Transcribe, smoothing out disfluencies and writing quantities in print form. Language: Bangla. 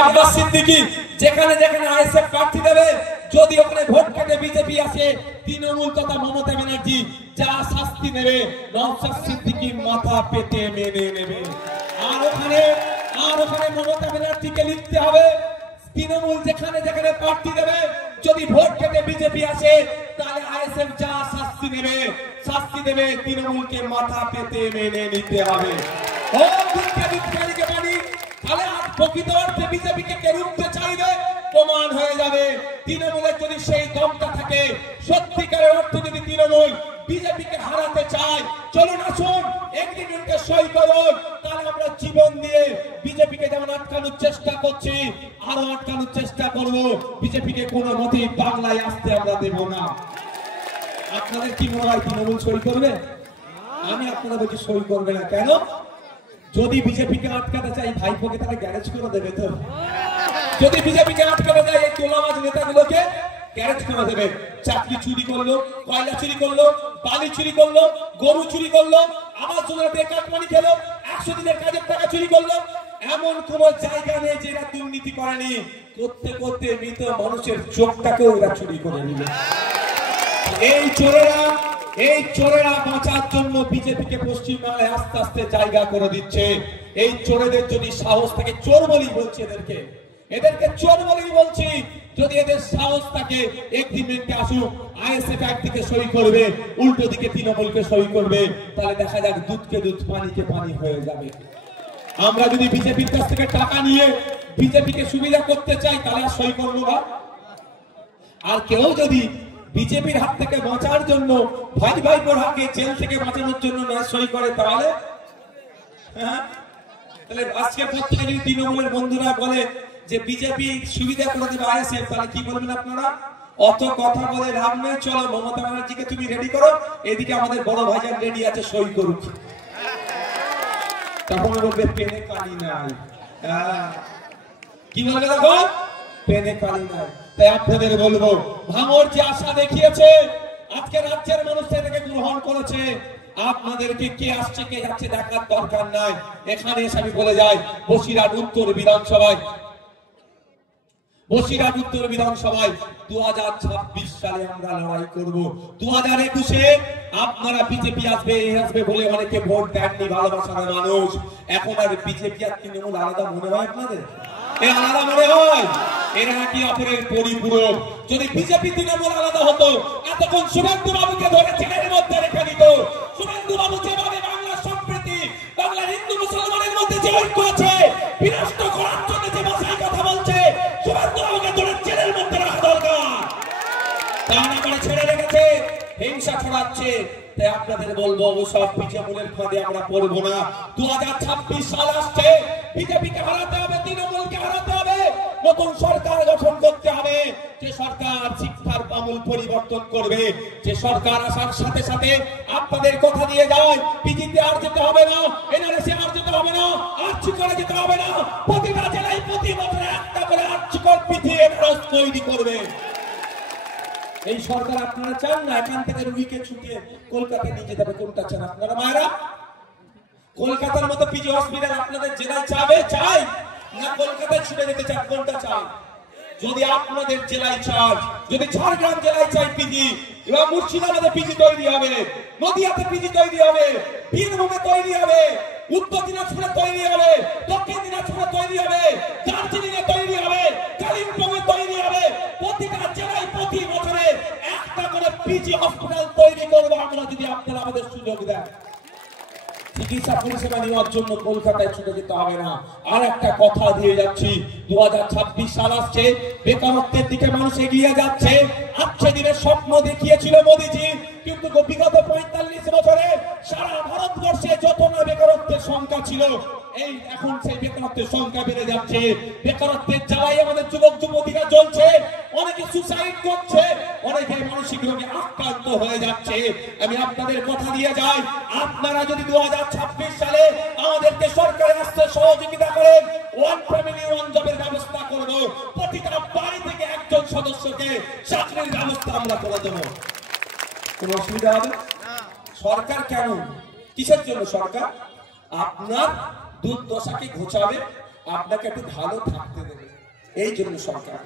আব্বাস সিদ্দিকী যেখানে যেখানে আইএসএফ প্রার্থী দেবে, যদি ওখানে ভোট কেটে বিজেপি আসে, তৃণমূল তথা মমতা ব্যানার্জি যা শাস্তি নেবে নওশাদ সিদ্দিকী মাথা পেতে মেনে নেবে। আর ওখানে মমতা ব্যানার্জিকে লিখতে হবে, তৃণমূল যেখানে যেখানে প্রার্থী দেবে, যদি ভোট কেটে বিজেপি আসে, তাহলে আইএসএফ যা শাস্তি দেবে তৃণমূলকে মাথা পেতে মেনে নিতে হবে। তাহলে আর প্রকৃত অর্থে বিজেপিকে কে রুখতে চাইবে প্রমাণ হয়ে যাবে। তৃণমূলের যদি সেই দমটা থাকে, সত্যিকারের অর্থে যদি তৃণমূল বিজেপিকে হারাতে চায়, চলুন আসুন এগ্রিমেন্টে সই করুন। তাহলে আমরা জীবন দিয়ে বিজেপিকে যেমন আটকানোর চেষ্টা করছি, আরো আটকানোর চেষ্টা করব। বিজেপিকে কোনো মতেই বাংলায় আসতে আমরা দেব না। আপনাদের কি মনে হয় তৃণমূল সই করবে? আমি আপনারা বলছি সই করবে না। কেন? যদি বিজেপিকে আটকাতে চাই, ভাইপোকে তাহলে গ্যারেজ করে দেবে। তো যদি বিজেপিকে আটকাতে চাই, এই তোলাবাজ নেতাগুলোকে গ্যারেজ করে দেবে। চাকরি চুরি করলো, কয়লা চুরি করলো, বালি চুরি করলো, গরু চুরি করলো, আবার জন্য বেকার পানি খেলো, 100 দিনের কাজের টাকা চুরি করলো। এমন কোন জায়গা নেই যেটা দুর্নীতি করেনি। করতে করতে মৃত মানুষের চোখটাকেও ওরা চুরি করে নিল। এই চোরেরা বাঁচার জন্য বিজেপিকে পশ্চিমবাংলায় আস্তে আস্তে জায়গা করে দিচ্ছে। এই চোরেদের যদি সাহস থাকে, চোর বলি বলছি এদেরকে চোর বলেই বলছি, যদি এদের সাহস থাকে এগ্রিমেন্টে আসুক, আইএসএফ একদিকে সই করবে, উল্টো দিকে তৃণমূলকে সই করবে, তাহলে দেখা যাক দুধকে দুধ পানিকে পানি হয়ে যাবে। আমরা যদি বিজেপির কাছ থেকে টাকা নিয়ে বিজেপিকে সুবিধা করতে চাই, তাহলে আর সই করবো না। আর কেউ যদি বিজেপির হাত থেকে বাঁচার জন্য, ভাই বোরহাকে জেল থেকে বাঁচানোর জন্য না সই করে, তাহলে আজকের পর থেকে যদি তৃণমূলের বন্ধুরা বলে যে বিজেপি সুবিধা করে দেবে আইএসএফ, তাহলে কি বলবেন আপনারা? অত কথা বলে লাভ নেই, চলো মমতা ব্যানার্জিকে তুমি রেডি করো, এদিকে আমাদের বড় ভাইজান রেডি আছে, সই করুক। তখন বলবে পেনে কালি নাই। কি বলবে? দেখো পেনে কালি নাই। তাই আপনাদের বলবো, ভাঙর যে আশা দেখিয়েছে, আজকে রাজ্যের মানুষ এটাকে গ্রহণ করেছে। আপনাদেরকে কে আসছে কে যাচ্ছে দেখার দরকার নাই। এখানে এসে আমি বলে যাই, বসিরহাট উত্তর বিধানসভায় 2026 সালে আমরা লড়াই করব। 2021-এ আপনারা বিজেপি আসবে বলে অনেকে ভোট দেননি, ভালোবাসার মানুষ। এখন আর বিজেপি আর তৃণমূল আলাদা মনে হয় আপনাদের? আলাদা মনে হয়? এরা কি অপরের পরিপূরক? যদি বিজেপি তৃণমূল আলাদা হতো, এতক্ষণ শুভেন্দু বাবুকে ধরে জেলের মধ্যে রেখে দিত। শুভেন্দু বাবু যেভাবে বাংলার সম্প্রীতি, বাংলার হিন্দু মুসলমানের মধ্যে যে ঐক্য আছে বিনষ্ট করার জন্য যে ভাষায় কথা বলছে, শুভেন্দু বাবুকে ধরে জেলের মধ্যে রাখা দরকার। তা না করে ছেড়ে রেখেছে, হিংসা ছড়াচ্ছে। তাই আপনাদের বলবো, ওসব তৃণমূলের ফাঁদে আমরা পড়বো না। 2026 সাল আসছে, বিজেপিকে হারাতে হবে, তৃণমূলকে হারাতে হবে, নতুন সরকার গঠন করতে হবে। যে সরকার শিক্ষার আমূল পরিবর্তন করবে, যে সরকার আসার সাথে সাথে আপনাদের কথা দিয়ে যায়, পিজিতে আর যেতে হবে না, এনআরএসে আর যেতে হবে না, আর্চিকরে যেতে হবে না, প্রতিটা জেলায় প্রতি বছর একটা করে আর্চিকর পিছিয়ে এনআরএস তৈরি করবে। এই সরকার আপনারা চান না? এখান থেকে রুগীকে ছুটিয়ে কলকাতায় নিয়ে যেতে হবে। কোনটা চান আপনারা মায়েরা? কলকাতার মতো পিজি হসপিটাল আপনাদের জেলায় চাই না কলকাতায় ছুটে যেতে চান? কোনটা চান? যদি আপনাদের জেলায় চান, যদি ঝাড়গ্রাম জেলায় চাই পিজি, এবার মুর্শিদাবাদে পিজি তৈরি হবে, নদিয়াতে পিজি তৈরি হবে, বীরভূমে তৈরি হবে, উত্তর দিনাজপুরে তৈরি হবে, দক্ষিণ দিনাজপুরে তৈরি হবে, দার্জিলিং এ তৈরি হবে, কালিম্পং এ তৈরি হবে। প্রতিটা জেলায় প্রতি বছরে একটা করে পিজি হসপিটাল তৈরি করবো আমরা, যদি আপনারা আমাদের সুযোগ দেন। চিকিৎসা পরিষেবা নেওয়ার জন্য কলকাতায় ছুটে যেতে হবে না। আর একটা কথা দিয়ে যাচ্ছি, 2026 সাল আসছে, বেকারত্বের দিকে মানুষ এগিয়ে যাচ্ছে। আজকে দিনের স্বপ্ন দেখিয়েছিল মোদীজি, কিন্তু বিগত 45 বছরে সারা ভারতবর্ষে যত না বেকারত্বের সংখ্যা ছিল, এই এখন সেই বেকারত্বের সংখ্যা বেড়ে যাচ্ছে। বেকারত্বের জ্বালায় আমাদের যুবক যুবতীরা জ্বলছে, অনেকে সুসাইড করছে, অনেকে মানসিক রোগে আক্রান্ত হয়ে যাচ্ছে। আমি আপনাদের কথা দিয়ে যাই, আপনারা যদি 2026 সালে আমাদেরকে সরকারের আসতে সহযোগিতা করেন, ওয়ান ফ্যামিলি ওয়ান জবের ব্যবস্থা করব, প্রতিটা বাড়ি থেকে একজন সদস্যকে চাকরির ব্যবস্থা আমরা করে দেবো। কোনো অসুবিধা হবে? সরকার কেন, কিসের জন্য সরকার? আপনার দুর্দশাকে ঘোচাবে, আপনাকে একটু ভালো থাকতে দেবে। এই জন্য সরকার